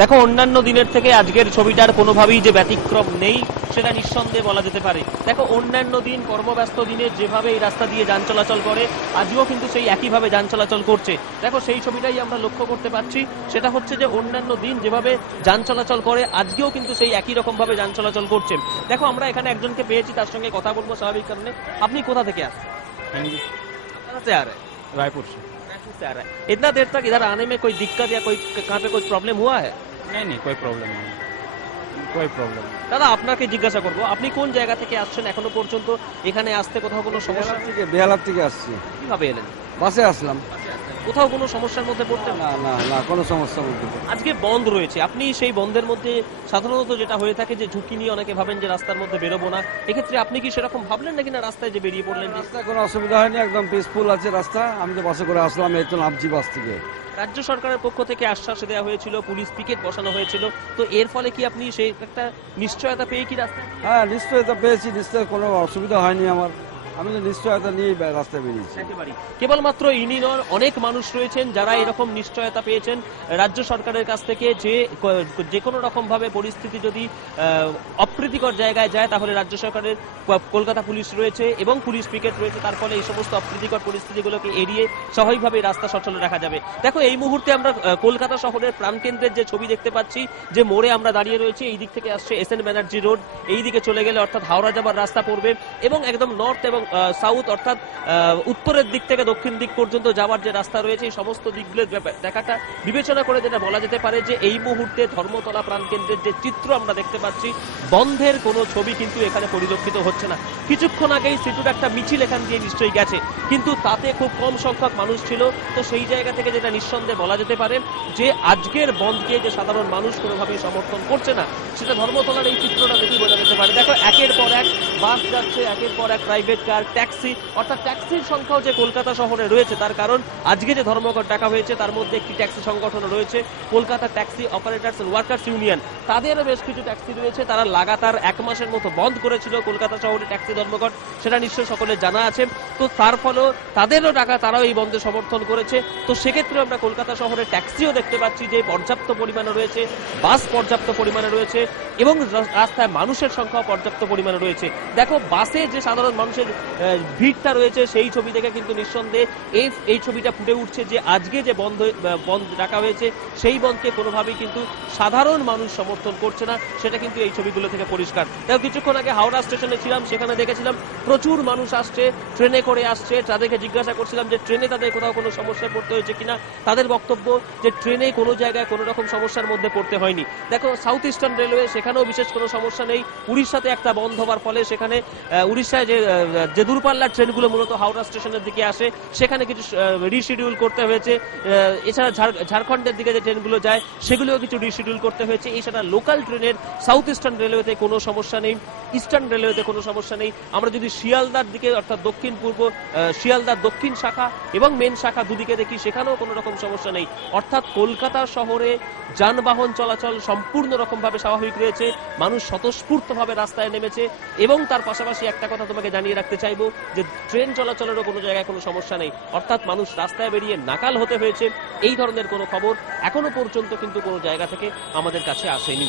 দেখো অন্যান্য দিনের থেকে আজকের ছবিটার কোনোভাবেই যে ব্যতিক্রম নেই সেটা নিঃসন্দেহে বলা যেতে পারে। দেখো অন্যান্য দিন কর্মব্যস্ত দিনে যেভাবে এই রাস্তা দিয়ে যান চলাচল করে আজও কিন্তু সেই একইভাবে যান চলাচল করছে। দেখো সেই ছবিটাই আমরা লক্ষ্য করতে পারছি, সেটা হচ্ছে যে অন্যান্য দিন যেভাবে যান চলাচল করে আজকেও কিন্তু সেই একই রকম ভাবে যান চলাচল করছে। দেখো আমরা এখানে একজনকে পেয়েছি, তার সঙ্গে কথা বলবো স্বাভাবিক কারণে। আপনি কোথা থেকে আসছেন? कहाँ से आ रहे हैं? रायपुर से। रायपुर से आ रहा है। इतना देर तक इधर आने में कोई दिक्कत या कोई कहाँ पे कोई प्रॉब्लम हुआ है? नहीं नहीं कोई प्रॉब्लम नहीं, कोई प्रॉब्लम नहीं। দাদা আপনাকে জিজ্ঞাসা করবো, আপনি কোন জায়গা থেকে আসছেন? এখনো পর্যন্ত এখানে আসতে কোথাও কোনো সমস্যা বেহালার থেকে আসছি, কিভাবে এলেন? বাসে আসলাম। কোথাও কোনো সমস্যার মধ্যে পড়তেন? না না না, কোনো সমস্যা বলতে পারি। আজকে বন্ধ রয়েছে, আপনি সেই বন্ধের মধ্যে সাধারণত যেটা হয়ে থাকে যে ঝুঁকি নিয়ে অনেকে ভাবেন যে রাস্তার মধ্যে বেরোবো না, এক্ষেত্রে আপনি কি সেরকম ভাবলেন নাকি না রাস্তায় যে বেরিয়ে পড়লেন? রাস্তায় কোনো অসুবিধা হয়নি, একদম পিসফুল আছে রাস্তা। আমি তো বাসে করে আসলাম, এই তো নামছি বাস থেকে। রাজ্য সরকারের পক্ষ থেকে আশ্বাস দেওয়া হয়েছিল, পুলিশ পিকেট বসানো হয়েছিল, তো এর ফলে কি আপনি সেই একটা নিশ্চয়তা পেয়ে কি রাস্তায়? হ্যাঁ নিশ্চয়তা পেয়েছি, নিশ্চয় কোনো অসুবিধা হয়নি আমার। আমি তো নিশ্চয়তা নিয়ে রাস্তায় বেরিয়েছি। কেবলমাত্র ইনি নন, অনেক মানুষ রয়েছেন যারা এরকম নিশ্চয়তা পেয়েছেন রাজ্য সরকারের কাছ থেকে যে কোনো রকম ভাবে পরিস্থিতি যদি অপ্রীতিকর জায়গায় যায় তাহলে রাজ্য সরকারের কলকাতা পুলিশ রয়েছে এবং পুলিশ পিকেট রয়েছে, তার ফলে এই সমস্ত অপ্রীতিকর পরিস্থিতিগুলোকে এড়িয়ে স্বাভাবিকভাবে রাস্তা সচল রাখা যাবে। দেখো এই মুহূর্তে আমরা কলকাতা শহরের প্রাণকেন্দ্রের যে ছবি দেখতে পাচ্ছি, যে মোড়ে আমরা দাঁড়িয়ে রয়েছি, এই দিক থেকে আসছে এস এন ব্যানার্জি রোড, এই দিকে চলে গেলে অর্থাৎ হাওড়া যাবার রাস্তা পড়বে এবং একদম নর্থ এবং সাউথ অর্থাৎ উত্তরের দিক থেকে দক্ষিণ দিক পর্যন্ত যাওয়ার যে রাস্তা রয়েছে এই সমস্ত দিকগুলো দেখাটা বিবেচনা করে যেটা বলা যেতে পারে যে এই মুহূর্তে ধর্মতলা প্রাণকেন্দ্রের যে চিত্র আমরা দেখতে পাচ্ছি, বন্ধের কোনো ছবি কিন্তু এখানে পরিলক্ষিত হচ্ছে না। কিছুক্ষণ আগেই সিটুর একটা মিছিল এখান দিয়ে নিশ্চয়ই গেছে, কিন্তু তাতে খুব কম সংখ্যক মানুষ ছিল। তো সেই জায়গা থেকে যেটা নিঃসন্দেহে বলা যেতে পারে যে আজকের বন্ধকে যে সাধারণ মানুষ কোনোভাবেই সমর্থন করছে না, সেটা ধর্মতলার এই চিত্রটা দেখে বোঝা যেতে পারে। দেখো একের পর এক বাস যাচ্ছে, একের পর এক প্রাইভেট কার, ট্যাক্সি, অর্থাৎ ট্যাক্সির সংখ্যাও যে কলকাতা শহরে রয়েছে, তার কারণ আজকে যে ধর্মঘট ডাকা হয়েছে তার মধ্যে একটি ট্যাক্সি সংগঠন রয়েছে Kolkata taxi operators and workers union. তাদেরও বেশ কিছু ট্যাক্সি রয়েছে, তারা লাগাতার 1 মাসের মতো বন্ধ করেছিল কলকাতা শহরে ট্যাক্সি ধর্মঘট, সেটা নিশ্চয়ই সকলের জানা আছে। তো তার ফলেও তাদেরও টাকা, তারাও এই বন্ধে সমর্থন করেছে। তো সেক্ষেত্রে আমরা কলকাতা শহরে ট্যাক্সিও দেখতে পাচ্ছি যে পর্যাপ্ত পরিমাণে রয়েছে, বাস পর্যাপ্ত পরিমাণে রয়েছে এবং রাস্তায় মানুষের সংখ্যাও পর্যাপ্ত পরিমাণে রয়েছে। দেখো বাসে যে সাধারণ মানুষের ভিড়টা রয়েছে সেই ছবি থেকে কিন্তু নিঃসন্দেহে এই ছবিটা ফুটে উঠছে যে আজকে যে বন্ধ রাখা হয়েছে সেই বন্ধকে কোনোভাবেই কিন্তু সাধারণ মানুষ সমর্থন করছে না, সেটা কিন্তু এই ছবিগুলো থেকে পরিষ্কার। দেখো কিছুক্ষণ আগে হাওড়া স্টেশনে ছিলাম, সেখানে দেখেছিলাম প্রচুর মানুষ আসছে, ট্রেনে করে আসছে। তাদেরকে জিজ্ঞাসা করছিলাম যে ট্রেনে তাদের কোথাও কোনো সমস্যায় পড়তে হয়েছে কিনা, তাদের বক্তব্য যে ট্রেনে কোনো জায়গায় কোনো রকম সমস্যার মধ্যে পড়তে হয়নি। দেখো সাউথ ইস্টার্ন রেলওয়ে, সেখানেও বিশেষ কোনো সমস্যা নেই। উড়িষ্যাতে একটা বন্ধ হওয়ার ফলে সেখানে উড়িষ্যায় যে দূরপাল্লার ট্রেনগুলো মূলত হাওড়া স্টেশনের দিকে আসে সেখানে কিছু রিশিডিউল করতে হয়েছে। এছাড়া ঝাড়খণ্ডের দিকে যে ট্রেনগুলো যায় সেগুলোও কিছু রিশিডিউল করতে হয়েছে। এছাড়া লোকাল ট্রেনের সাউথ ইস্টার্ন রেলওয়েতে কোনো সমস্যা নেই, ইস্টার্ন রেলওয়েতে কোনো সমস্যা নেই। আমরা যদি শিয়ালদার দিকে অর্থাৎ দক্ষিণ পূর্ব শিয়ালদার দক্ষিণ শাখা এবং মেন শাখা দুদিকে দেখি, সেখানেও কোনো রকম সমস্যা নেই। অর্থাৎ কলকাতা শহরে যানবাহন চলাচল সম্পূর্ণ রকম ভাবে স্বাভাবিক রয়েছে, মানুষ স্বতঃস্ফূর্তভাবে রাস্তায় নেমেছে এবং তার পাশাপাশি একটা কথা তোমাকে জানিয়ে রাখতে চাইবো যে ট্রেন চলাচলেরও কোনো জায়গায় কোনো সমস্যা নেই। অর্থাৎ মানুষ রাস্তায় বেরিয়ে নাকাল হতে হয়েছে এই ধরনের কোনো খবর এখনো পর্যন্ত কিন্তু কোনো জায়গা থেকে আমাদের কাছে আসেনি।